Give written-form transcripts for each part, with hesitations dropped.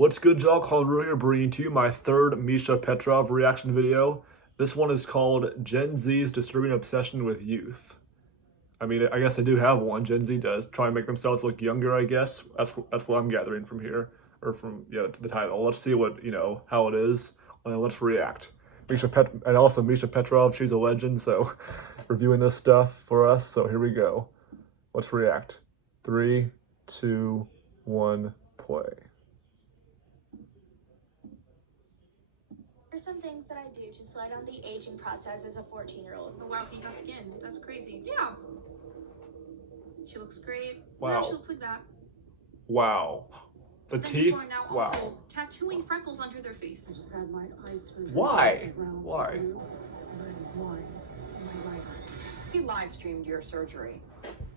What's good, y'all? Called here, bringing to you my third Misha Petrov reaction video. This one is called Gen Z's Disturbing Obsession with Youth. I mean, I guess I do have one. Gen Z does try and make themselves look younger, I guess. That's what I'm gathering from here, or from to the title. Let's see what how it is, and let's react. And also Misha Petrov, she's a legend, so reviewing this stuff for us. So here we go. Let's react. 3, 2, 1, play. There's some things that I do to slow down the aging process as a 14-year-old. Oh wow, he has skin. That's crazy. Yeah. She looks great. Wow. Now she looks like that. Wow. The Then teeth. people are now Wow. also tattooing freckles under their face. I just had my eyes surgery. Why? Why? And I'm blind in my right eye. He live streamed your surgery.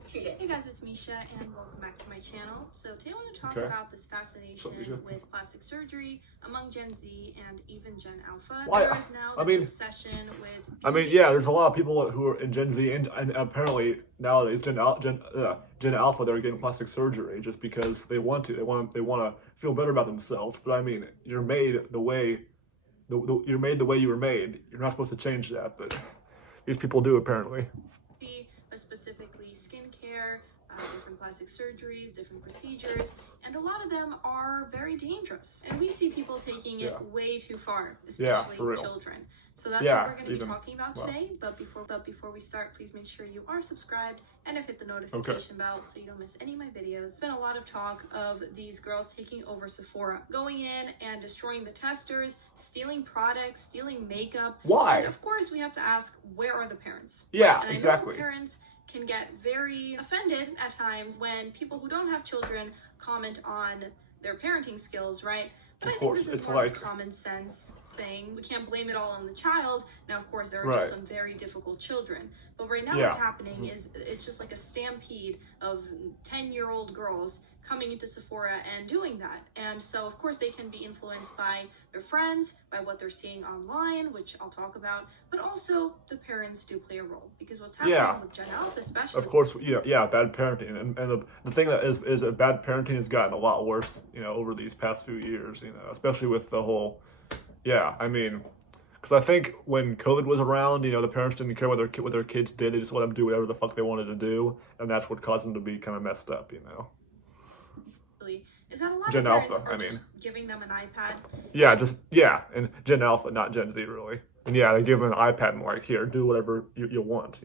Hey guys, it's Misha and welcome back to my channel. So today I want to talk Okay. about this fascination What's up, Misha? with plastic surgery among Gen Z and even Gen Alpha. Why- There is now I this mean- obsession with Yeah, there's a lot of people who are in Gen Z and apparently nowadays Gen Alpha, they're getting plastic surgery just because they want to. They want to feel better about themselves. But I mean, you're made the way you're made the way you were made. You're not supposed to change that, but these people do apparently. but specifically skincare, different plastic surgeries, different procedures, and a lot of them are very dangerous. And we see people taking it way too far, especially for real. children. So that's Yeah, what we're going to be even- talking about well. today. But before we start, please make sure you are subscribed and have hit the notification bell so you don't miss any of my videos. There's been a lot of talk of these girls taking over Sephora, going in and destroying the testers, stealing products, stealing makeup. Why? And of course, we have to ask, where are the parents? Yeah, And I exactly. know parents can get very offended at times when people who don't have children comment on their parenting skills, right? But Of I think course, this is it's more of like- a common sense thing. We can't blame it all on the child. Now, of course, there are Right. just some very difficult children. But right now Yeah. what's happening is it's just like a stampede of 10-year-old girls coming into Sephora and doing that. And so, of course, they can be influenced by their friends, by what they're seeing online, which I'll talk about. But also, the parents do play a role. Because what's happening with Gen Alpha especially... Of course, bad parenting, and the thing that is bad parenting has gotten a lot worse, over these past few years, especially with the whole, I mean, because I think when COVID was around, the parents didn't care what their kids did; they just let them do whatever the fuck they wanted to do, and that's what caused them to be kind of messed up, is that a lot Gen of parents Alpha, are I mean. just giving them an iPad. And Gen Alpha, not Gen Z, really. And they give them an iPad and like, here, do whatever you want,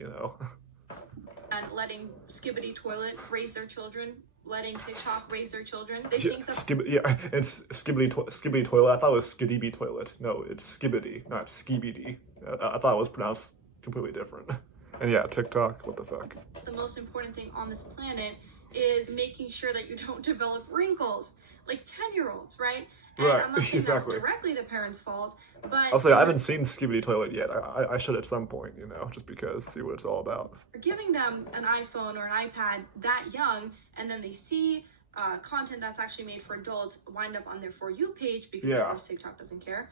And letting Skibbity Toilet raise their children, letting TikTok raise their children. They think that it's Skibbity Toilet. I thought it was Skibidi Toilet. No, it's Skibbity, not Skibidi. I thought it was pronounced completely different. And TikTok, what the fuck? the most important thing on this planet is making sure that you don't develop wrinkles like 10-year-olds, right? And Right, I'm not saying exactly. that's directly the parents' fault, but I'll say I haven't seen Skibbity Toilet yet. I should at some point, just because, see what it's all about. for giving them an iPhone or an iPad that young, and then they see content that's actually made for adults wind up on their For You page because of course TikTok doesn't care.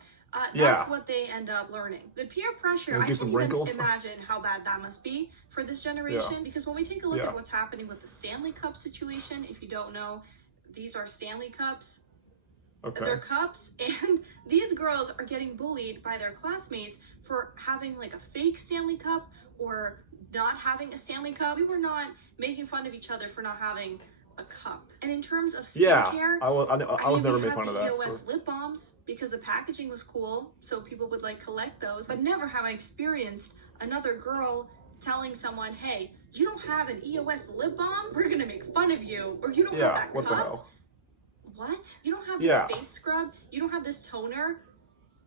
That's what they end up learning. The peer pressure, I can't even imagine how bad that must be for this generation, because when we take a look at what's happening with the Stanley Cup situation, if you don't know, these are Stanley Cups. They're cups, and these girls are getting bullied by their classmates for having like a fake Stanley Cup or not having a Stanley Cup. We were not making fun of each other for not having a cup. And in terms of skincare, I was never made fun of that. EOS lip balms because the packaging was cool, so people would like collect those. But never have I experienced another girl telling someone, hey, you don't have an EOS lip balm? We're gonna make fun of you. Or you don't have that what cup? the hell? What? You don't have this face scrub? You don't have this toner?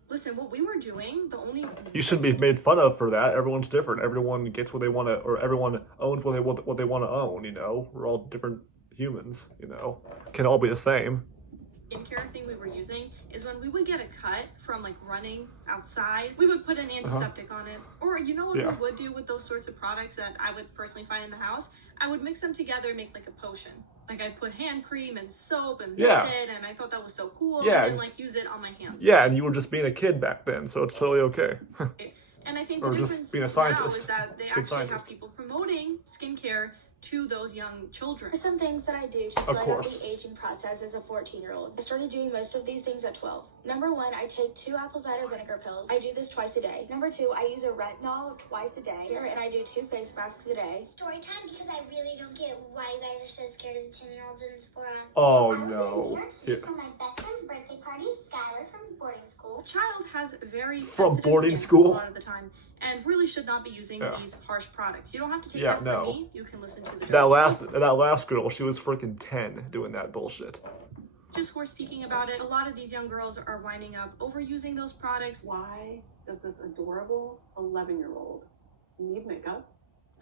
Listen, what we were doing, the only... You shouldn't be made fun of for that. Everyone's different. Everyone gets what they want to, or everyone owns what they want to own, We're all different humans, Can all be the same. Skincare thing we were using is when we would get a cut from like running outside, we would put an antiseptic on it. Or you know what we would do with those sorts of products that I would personally find in the house? I would mix them together and make like a potion. Like I'd put hand cream and soap and mix it, and I thought that was so cool. And then like use it on my hands. Yeah, and you were just being a kid back then, so it's totally okay. And I think Or the just difference being a now scientist. is that they Good actually scientist. have people promoting skincare to those young children. There's some things that I do to slow down the aging process as a 14-year-old. I started doing most of these things at 12. Number 1, I take 2 apple cider vinegar pills. I do this twice a day. Number 2, I use a retinol twice a day. And I do 2 face masks a day. Story time, because I really don't get why you guys are so scared of the 10-year-olds in Sephora. Oh, I was no. in New York City for my best friend's birthday party, Skylar from boarding school. Child has very From sensitive boarding skin school? a lot of the time, and really should not be using these harsh products. You don't have to take that no. from me. You can listen to the That last girl, she was freaking 10 doing that bullshit. Just for speaking about it, a lot of these young girls are winding up overusing those products. Why does this adorable 11-year-old need makeup?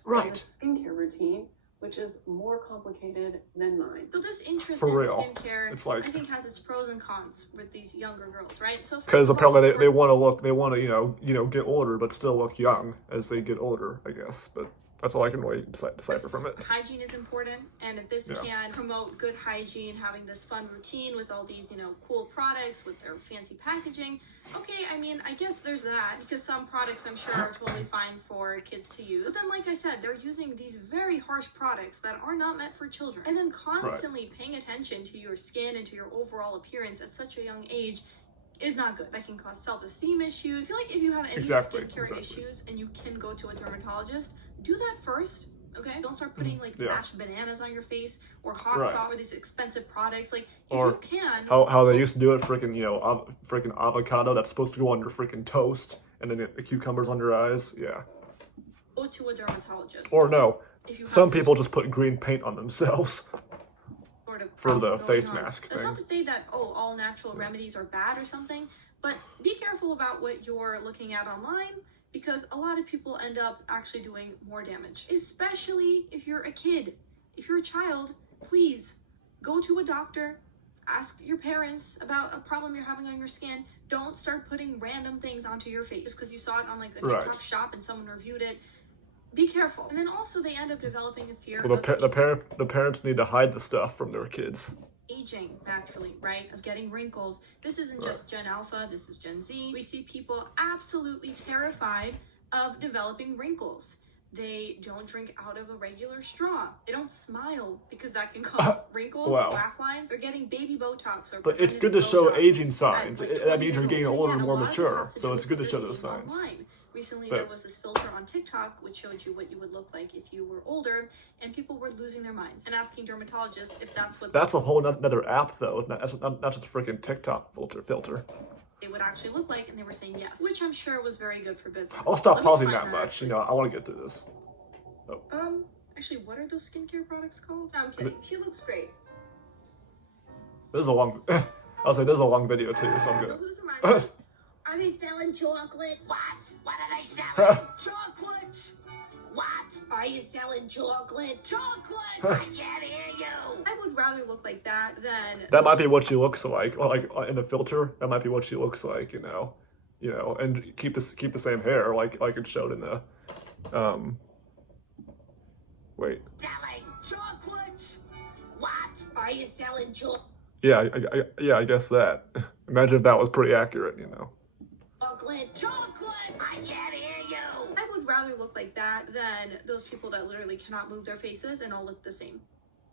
Right. And a skincare routine, which is more complicated than mine. So this interest For in real. skincare, It's like, I think, has its pros and cons with these younger girls, right? So because apparently they want to get older, but still look young as they get older, I guess. But that's all I can really decipher from it. Hygiene is important, and if this can promote good hygiene, having this fun routine with all these, cool products with their fancy packaging, okay, I mean, I guess there's that, because some products I'm sure are totally fine for kids to use. And like I said, they're using these very harsh products that are not meant for children. And then constantly paying attention to your skin and to your overall appearance at such a young age is not good. That can cause self-esteem issues. I feel like if you have any skincare issues and you can go to a dermatologist, do that first, okay? Don't start putting mashed bananas on your face or hot sauce or these expensive products. Like, if you can, how they used to do it, freaking avocado that's supposed to go on your freaking toast, and then the cucumbers on your eyes. Yeah. Go to a dermatologist. Or no, some people just put green paint on themselves for the face mask That's thing. not to say that all natural remedies are bad or something, but be careful about what you're looking at online, because a lot of people end up actually doing more damage, especially if you're a kid. If you're a child, please go to a doctor, ask your parents about a problem you're having on your skin. Don't start putting random things onto your face just because you saw it on a TikTok shop and someone reviewed it. Be careful. And then also they end up developing a fear Well, the parents need to hide the stuff from their kids. Aging naturally, right? Of getting wrinkles. This isn't just Gen Alpha, this is Gen Z. We see people absolutely terrified of developing wrinkles. They don't drink out of a regular straw. They don't smile because that can cause wrinkles, laugh lines. They're getting baby Botox or But it's good to show aging signs. That means you're getting older and more mature. So it's good to show those signs. Online. Recently, there was this filter on TikTok which showed you what you would look like if you were older, and people were losing their minds and asking dermatologists if that's what. That's a whole other app, though. Not just a freaking TikTok filter. They would actually look like, and they were saying yes, which I'm sure was very good for business. I'll stop pausing that much. I want to get through this. Actually, what are those skincare products called? No, I'm kidding. She looks great. This is a long. I'll say this is a long video too, so I'm good. Are they selling chocolate? What? What are they selling? Chocolates? What? Are you selling chocolate? Chocolate? I can't hear you. I would rather look like that than. That might be what she looks like in the filter. That might be what she looks like, and keep the same hair, like it showed in the, Wait. Selling chocolates? What? Are you selling chocolate? Yeah, I guess that. Imagine if that was pretty accurate, Chocolate? Chocolate? I can't hear you. I would rather look like that than those people that literally cannot move their faces and all look the same.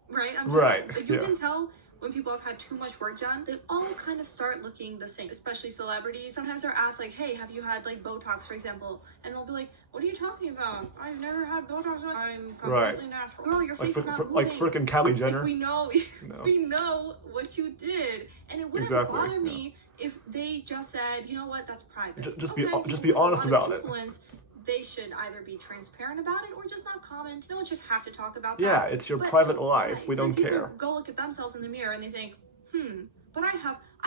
Right? I'm just saying. Like, you can tell when people have had too much work done, they all kind of start looking the same, especially celebrities. Sometimes they're asked, like, hey, have you had, like, Botox, for example? And they'll be like, what are you talking about? I've never had Botox. I'm completely natural. Girl, your face is not moving. Like freaking Kylie Jenner. Like, we know, we know what you did. And it wouldn't bother me if they just said, you know what, that's private. Just be honest about it. They should either be transparent about it or just not comment. No one should have to talk about that. Yeah, it's your private life. We don't care. Go look at themselves in the mirror and they think, but I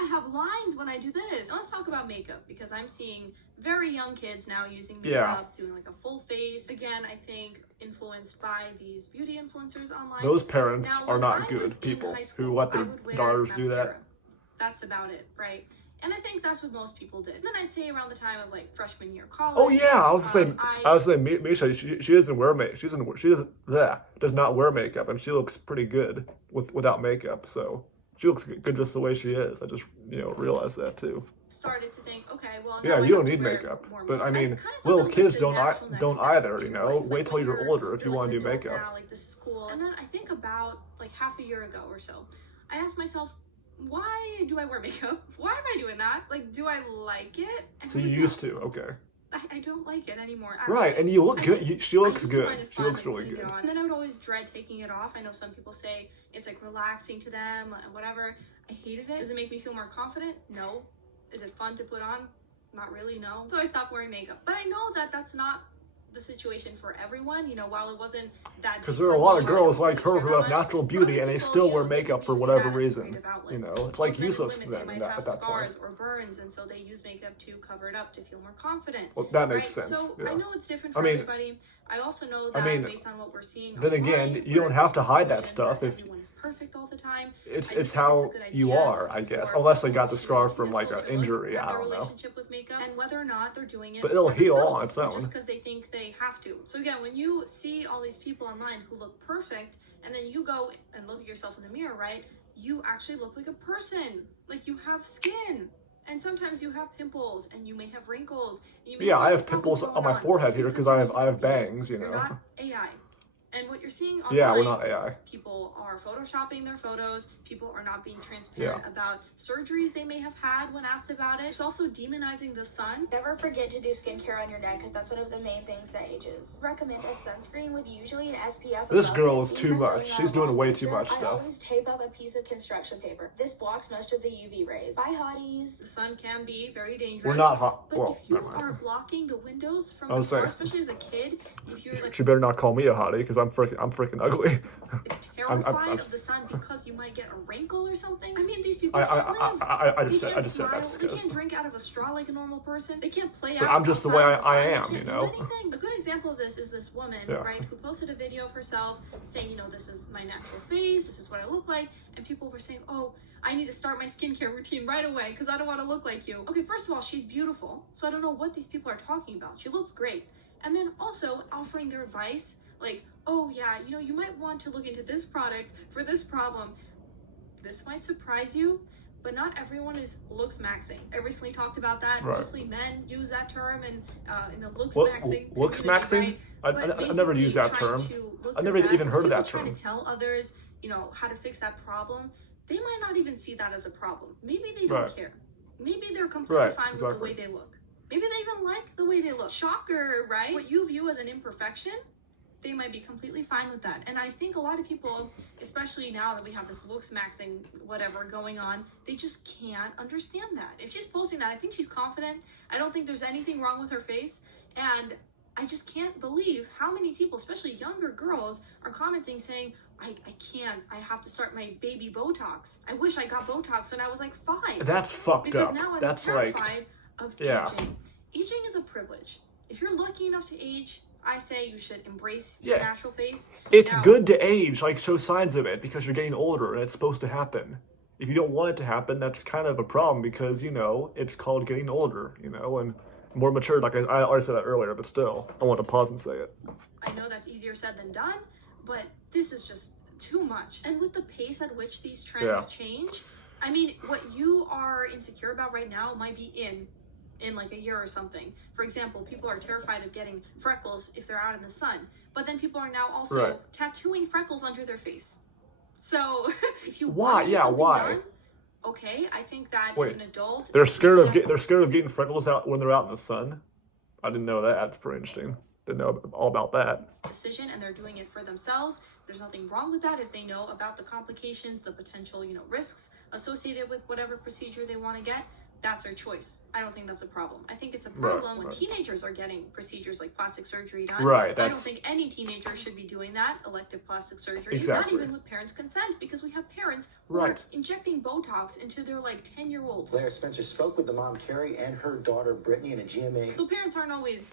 have lines when I do this. Let's talk about makeup, because I'm seeing very young kids now using makeup, doing like a full face. Again, I think influenced by these beauty influencers online. Those parents are not good people school, who let their daughters do that. That's about it, right? And I think that's what most people did. And then I'd say around the time of like freshman year college. Oh yeah, I was saying Misha, she doesn't wear makeup. She does not wear makeup, and she looks pretty good without makeup. So She looks good just the way she is. I just, realized that too. Started to think, okay, well, yeah, now you I don't have need to wear makeup, more but I makeup. mean, kinda thought little that was, kids the don't natural next don't step, either. you know, right? Wait till when you're older if you you're want to an do adult makeup. now, like this is cool. And then I think about like half a year ago or so, I asked myself, why do I wear makeup? Why am I doing that? Like, do I like it? And So you used to, okay. I don't like it anymore. Actually. Right, and you look good. She looks good. She looks like, really good. And then I would always dread taking it off. I know some people say it's like relaxing to them and whatever. I hated it. Does it make me feel more confident? No. Is it fun to put on? Not really, no. So I stopped wearing makeup. But I know that that's not the situation for everyone, while it wasn't that because there are a lot of girls like her who have natural beauty and they still wear makeup for whatever reason. It's like useless to them at that point. Or burns, and so they use makeup to cover it up to feel more confident. Well, that makes sense. So yeah. I know it's different for everybody. I also know that based on what we're seeing. Then again, you don't have to hide that stuff if everyone is perfect all the time. It's how you are, I guess. Unless they got the scar from like an injury, I don't know. Relationship with makeup and whether or not they're doing it. But it'll heal on its own. Just because they think they have to. So again, when you see all these people online who look perfect, and then you go and look at yourself in the mirror, right? You actually look like a person. Like you have skin. And sometimes you have pimples, and you may have wrinkles. And you may I have pimples on my forehead here because I have bangs, You're not AI. And what you're seeing online, yeah, we're not AI. People are photoshopping their photos. People are not being transparent about surgeries they may have had when asked about it. It's also demonizing the sun. Never forget to do skincare on your neck because that's one of the main things that ages. Recommend a sunscreen with usually an SPF. This girl is too much. She's doing way too much I stuff. always tape up a piece of construction paper. This blocks most of the UV rays. Bye, hotties. The sun can be very dangerous. We're not hot. But Well, if you never mind. are blocking the windows from the car, especially as a kid, if you're like She better not call me a hottie because I'm freaking ugly. terrified of the sun because you might get a wrinkle or something. I mean, these people can't live. I just they said can't that smile. because They can't drink out of a straw like a normal person. They can't play But out. I'm just the way I outside in the am, sun. They you can't know? do anything. A good example of this is this woman, right, who posted a video of herself saying, this is my natural face. This is what I look like. And people were saying, oh, I need to start my skincare routine right away because I don't want to look like you. Okay, first of all, she's beautiful. So I don't know what these people are talking about. She looks great. And then also offering their advice like, oh yeah, you might want to look into this product for this problem. This might surprise you, but not everyone is looks maxing. I recently talked about that. Right. Mostly men use that term and in the looks What, maxing. looks maxing? I never used that term. I never even heard of that term. Trying to tell others, how to fix that problem. They might not even see that as a problem. Maybe they don't care. Maybe they're completely fine with the way they look. Maybe they even like the way they look. Shocker, right? What you view as an imperfection, they might be completely fine with that. And I think a lot of people, especially now that we have this looks maxing whatever going on, they just can't understand that. If she's posting that, I think she's confident. I don't think there's anything wrong with her face. And I just can't believe how many people, especially younger girls, are commenting saying, I can't, I have to start my baby Botox. I wish I got Botox when I was like 5. That's fucked because up. Now I'm That's terrified of aging. Aging is a privilege. If you're lucky enough to age, I say you should embrace your natural face. It's good to age, like show signs of it, because you're getting older and it's supposed to happen. If you don't want it to happen, that's kind of a problem because, it's called getting older, and more mature. Like I already said that earlier, but still, I want to pause and say it. I know that's easier said than done, but this is just too much. And with the pace at which these trends change, I mean, what you are insecure about right now might be in like a year or something. For example, people are terrified of getting freckles if they're out in the sun, but then people are now also tattooing freckles under their face. So if you want to get something done, okay, I think that as an adult, they're scared of getting freckles out when they're out in the sun. I didn't know that. That's pretty interesting. Didn't know all about that. Decision, and they're doing it for themselves. There's nothing wrong with that if they know about the complications, the potential, risks associated with whatever procedure they want to get. That's their choice. I don't think that's a problem. I think it's a problem when teenagers are getting procedures like plastic surgery done. I don't think any teenager should be doing that, elective plastic surgery. Not even with parents' consent, because we have parents who are injecting Botox into their 10-year-olds. Larry Spencer spoke with the mom, Carrie, and her daughter, Brittany, in a GMA. So parents aren't always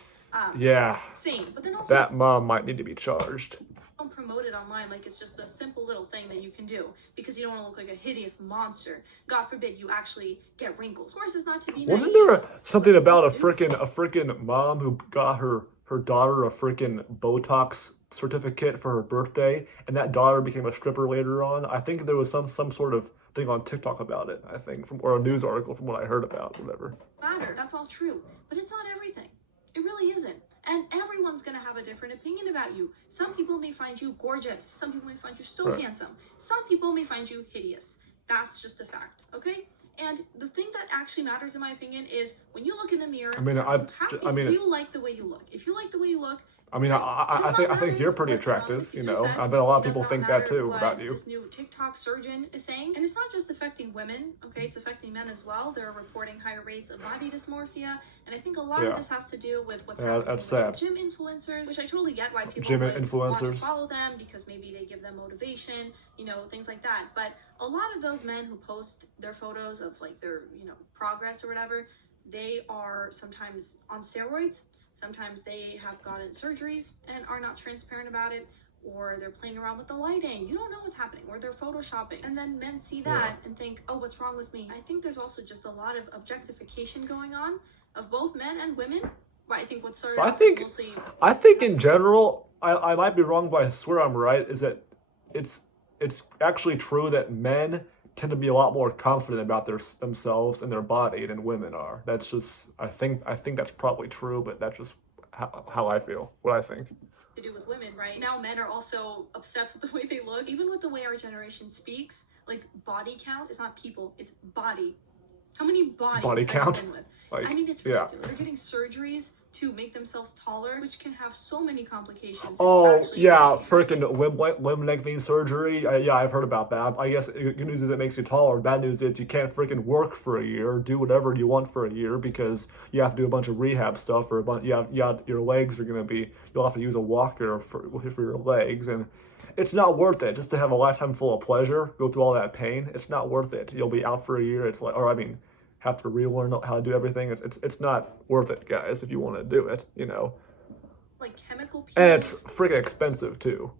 sane. But then also, that mom might need to be charged. Don't promote it online like it's just a simple little thing that you can do because you don't want to look like a hideous monster. God forbid you actually get wrinkles. Of course, it's not to be. Wasn't there something about a freaking mom who got her daughter a freaking Botox certificate for her birthday, and that daughter became a stripper later on? I think there was some sort of thing on TikTok about it, I think, or a news article from what I heard about, whatever. Matter. That's all true. But it's not everything. It really isn't. And everyone's going to have a different opinion about you. Some people may find you gorgeous. Some people may find you so handsome. Some people may find you hideous. That's just a fact, okay? And the thing that actually matters, in my opinion, is when you look in the mirror, do you like the way you look? If you like the way you look, I mean, I think you're pretty attractive, you know. I bet a lot of people think that too about you. This new TikTok surgeon is saying, and it's not just affecting women, okay? It's affecting men as well. They're reporting higher rates of body dysmorphia, and I think a lot of this has to do with what's happening with gym influencers, which I totally get why people want to follow them because maybe they give them motivation, you know, things like that. But a lot of those men who post their photos of like their, you know, progress or whatever, they are sometimes on steroids. Sometimes they have gotten surgeries and are not transparent about it, or they're playing around with the lighting. You don't know what's happening, or they're photoshopping. And then men see that and think, oh, what's wrong with me? I think there's also just a lot of objectification going on of both men and women. But I think what started I think in general, I might be wrong, but I swear I'm right, is that it's actually true that men tend to be a lot more confident about themselves and their body than women are. That's just, I think that's probably true, but that's just how I feel, what I think. To do with women, right? Now men are also obsessed with the way they look, even with the way our generation speaks. Like body count is not people, it's body. How many body count? Like, I mean, it's ridiculous. They're getting surgeries to make themselves taller, which can have so many complications. Oh, yeah, freaking limb lengthening surgery. Yeah, I've heard about that. I guess good news is it makes you taller. Bad news is you can't freaking work for a year, do whatever you want for a year, because you have to do a bunch of rehab stuff, or your legs are going to be, you'll have to use a walker for your legs, and it's not worth it. Just to have a lifetime full of pleasure, go through all that pain, it's not worth it. You'll be out for a year, it's like, or I mean, have to relearn how to do everything. It's not worth it, guys, if you want to do it, you know. Like chemical peels. And it's freaking expensive too.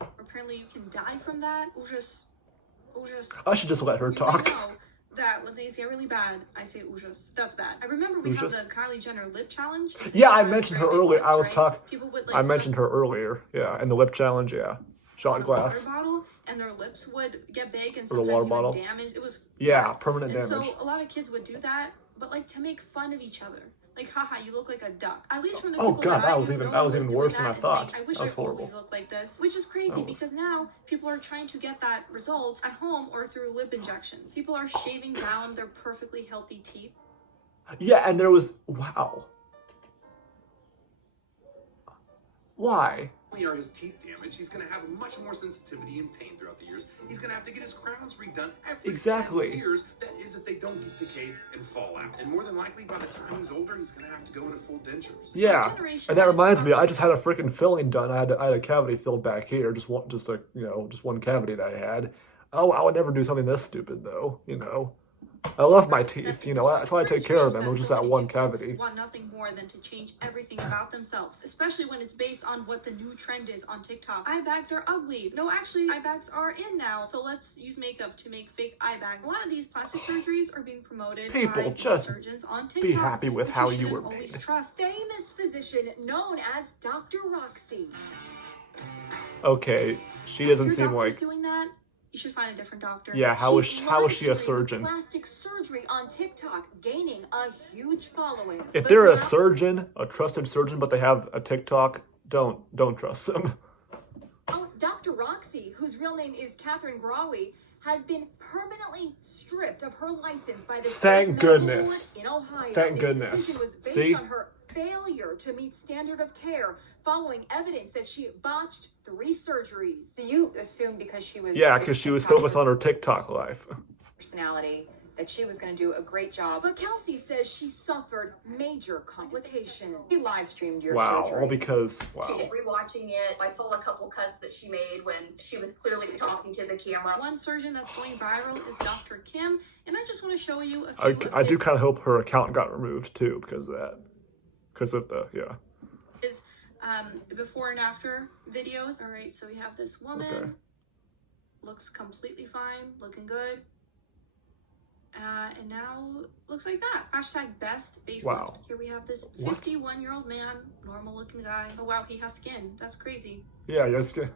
Apparently you can die from that. Ужас. I should just let her talk. I know that when things get really bad, I say ужас. That's bad. I remember we have the Kylie Jenner lip challenge. Yeah, I mentioned her earlier. I mentioned her earlier. Yeah, and the lip challenge, shot glass. Water bottle, and their lips would get big and sometimes even damage. It was permanent damage. So a lot of kids would do that, but like to make fun of each other. Like, haha, you look like a duck. At least from the people that was even worse than I thought. I wish I always looked like this. Which is crazy because now people are trying to get that result at home or through lip injections. People are shaving down their perfectly healthy teeth. Yeah, and there was why? Not only are his teeth damaged, he's going to have much more sensitivity and pain throughout the years. He's going to have to get his crowns redone every 10 years. That is if they don't get decayed and fall out. And more than likely, by the time he's older, he's going to have to go into full dentures. Yeah, and that reminds me, I just had a freaking filling done. I had a cavity filled back here, just one cavity that I had. Oh, I would never do something this stupid though, you know. I love my teeth, you know, I try to take care of them. It was just that one cavity. Want nothing more than to change everything about themselves, especially when it's based on what the new trend is on TikTok. Eye bags are ugly. No, actually, eye bags are in now, so let's use makeup to make fake eye bags. A lot of these plastic surgeries are being promoted by surgeons on TikTok. Be happy with how you were made. Trust famous physician known as Dr. Roxy. Okay, she doesn't seem like doing that. You should find a different doctor. Yeah, how is she a surgeon? Plastic surgery on TikTok gaining a huge following. If they're a surgeon, a trusted surgeon, but they have a TikTok, don't trust them. Oh, Dr. Roxy, whose real name is Catherine Grawley, has been permanently stripped of her license by the Thank goodness. In Ohio. Thank This goodness. decision was based on her failure to meet standard of care following evidence that she botched 3 surgeries. So you assume because she was because she was focused on her TikTok life. Personality that she was going to do a great job. But Kelsey says she suffered major complications. She live streamed your All surgery. because Rewatching it, I saw a couple cuts that she made when she was clearly talking to the camera. One surgeon that's going viral is Dr. Kim, and I just want to show you a few I do kind of hope her account got removed too because of that. Because of the Is before and after videos. All right, so we have this woman, looks completely fine, looking good. And now looks like that. Hashtag best facelift. Wow. Here we have this 51-year-old man, normal looking guy. Oh wow, he has skin. That's crazy. Yeah, he has skin.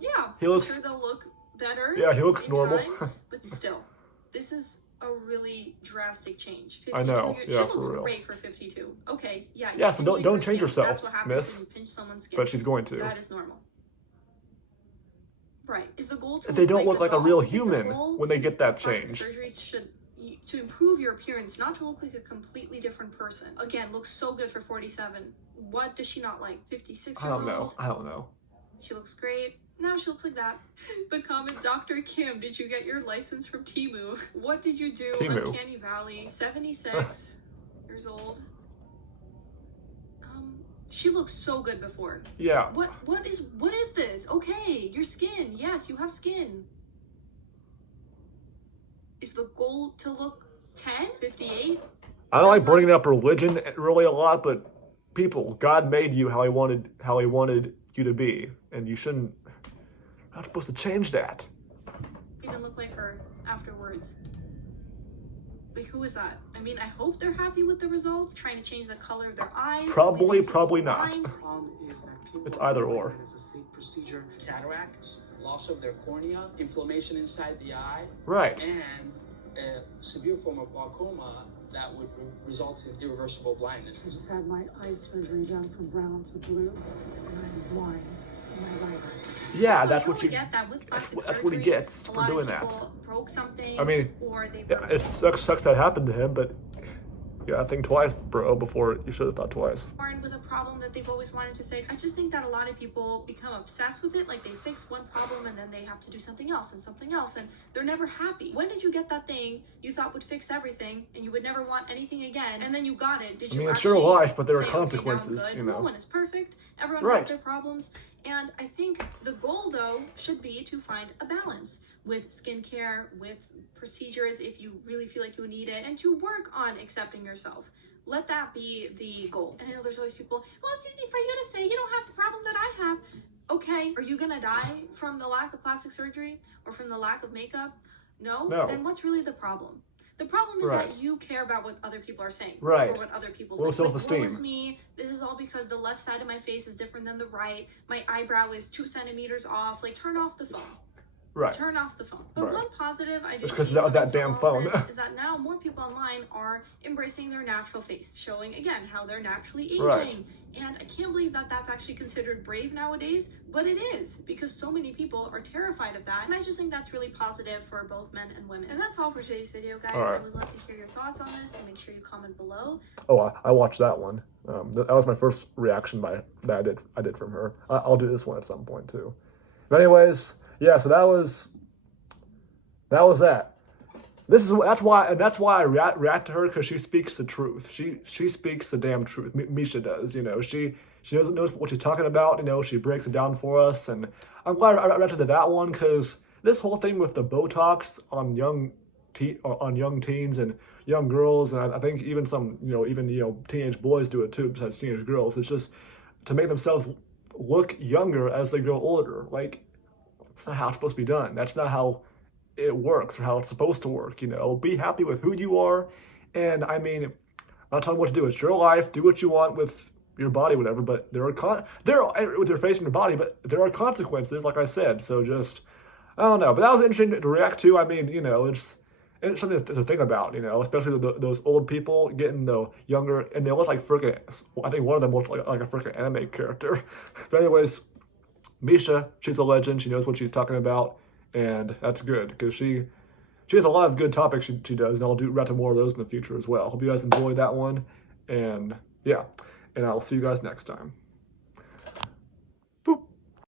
Yeah, He looks. I'm sure they'll look better. Yeah, he looks normal. Time, but still, this is a really drastic change. 52 I know. Years, yeah, she looks for real. great for 52. Okay, yeah. Yeah, so don't change yourself, That's what happens miss. when you pinch someone's skin. But she's going to. That is normal. Right. Is the goal to If they don't look like a doll? real I think the human goal when they get that of plastic change. Surgeries should to improve your appearance, not to look like a completely different person. Again, looks so good for 47. What does she not like? 56 year old? I don't know. She looks great. Now she looks like that. The comment, Dr. Kim, did you get your license from Temu? What did you do? Temu. Uncanny Valley. 76 years old. She looks so good before. Yeah. What is this? Okay, your skin. Yes, you have skin. Is the goal to look 10? 58? I don't like bringing up religion really a lot, but people, God made you how he wanted you to be, and you shouldn't. Not supposed to change that. Even look like her afterwards. Like, who is that? I mean, I hope they're happy with the results. Trying to change the color of their eyes. Probably not. The problem is that people it's either or. It's a safe procedure. Cataracts, loss of their cornea, inflammation inside the eye. Right. And a severe form of glaucoma that would result in irreversible blindness. I just had my eye surgery done from brown to blue, and I'm blind in my right eye. Yeah, so that's I what you get that with plastic that's surgery, what he gets for doing a lot that. of people broke something. I mean, or they it sucks that happened to him, but yeah, I think twice, bro, before you should have thought twice. Born with a problem that they've always wanted to fix. I just think that a lot of people become obsessed with it. Like, they fix one problem and then they have to do something else and something else, and they're never happy. When did you get that thing you thought would fix everything and you would never want anything again, and then you got it? Did you it's your life, but there are say, consequences, okay, you no know. one is perfect. Everyone Right. has their problems. And I think the goal, though, should be to find a balance with skincare, with procedures if you really feel like you need it, and to work on accepting yourself. Let that be the goal. And I know there's always people, well, it's easy for you to say, you don't have the problem that I have. Okay, are you gonna die from the lack of plastic surgery or from the lack of makeup? No? Then what's really the problem? The problem is that you care about what other people are saying. Right. Or what other people Low think. self-esteem. Like, woe is me. This is all because the left side of my face is different than the right. My eyebrow is 2 centimeters off. Like, turn off the phone. Right. Turn off the phone. But one positive I do because see of that from damn all phone. this is that now more people online are embracing their natural face, showing again how they're naturally aging. Right. And I can't believe that that's actually considered brave nowadays, but it is, because so many people are terrified of that. And I just think that's really positive for both men and women. And that's all for today's video, guys. I would love to hear your thoughts on this, so make sure you comment below. Oh, I watched that one. That was my first reaction that I did from her. I'll do this one at some point too. But anyways, yeah. So that was that. That's why I react to her, because she speaks the truth. She speaks the damn truth. Misha does, you know. She knows what she's talking about. You know, she breaks it down for us, and I'm glad I reacted to that one, because this whole thing with the Botox on young teens and young girls, and I think even some teenage boys do it too, besides teenage girls. It's just to make themselves look younger as they grow older. Like, that's not how it's supposed to be done. That's not how it works or how it's supposed to work. You know, be happy with who you are. And I mean, I'm not telling you what to do. It's your life. Do what you want with your body, whatever. But there are with your face and your body, but there are consequences, like I said. So just, I don't know. But that was interesting to react to. I mean, you know, it's something to think about. You know, especially those old people getting the younger, and they look like freaking. I think one of them looked like a freaking anime character. But anyways, Misha, she's a legend. She knows what she's talking about. And that's good, because she has a lot of good topics she does, and I'll react to more of those in the future as well. Hope you guys enjoyed that one, and yeah, and I'll see you guys next time.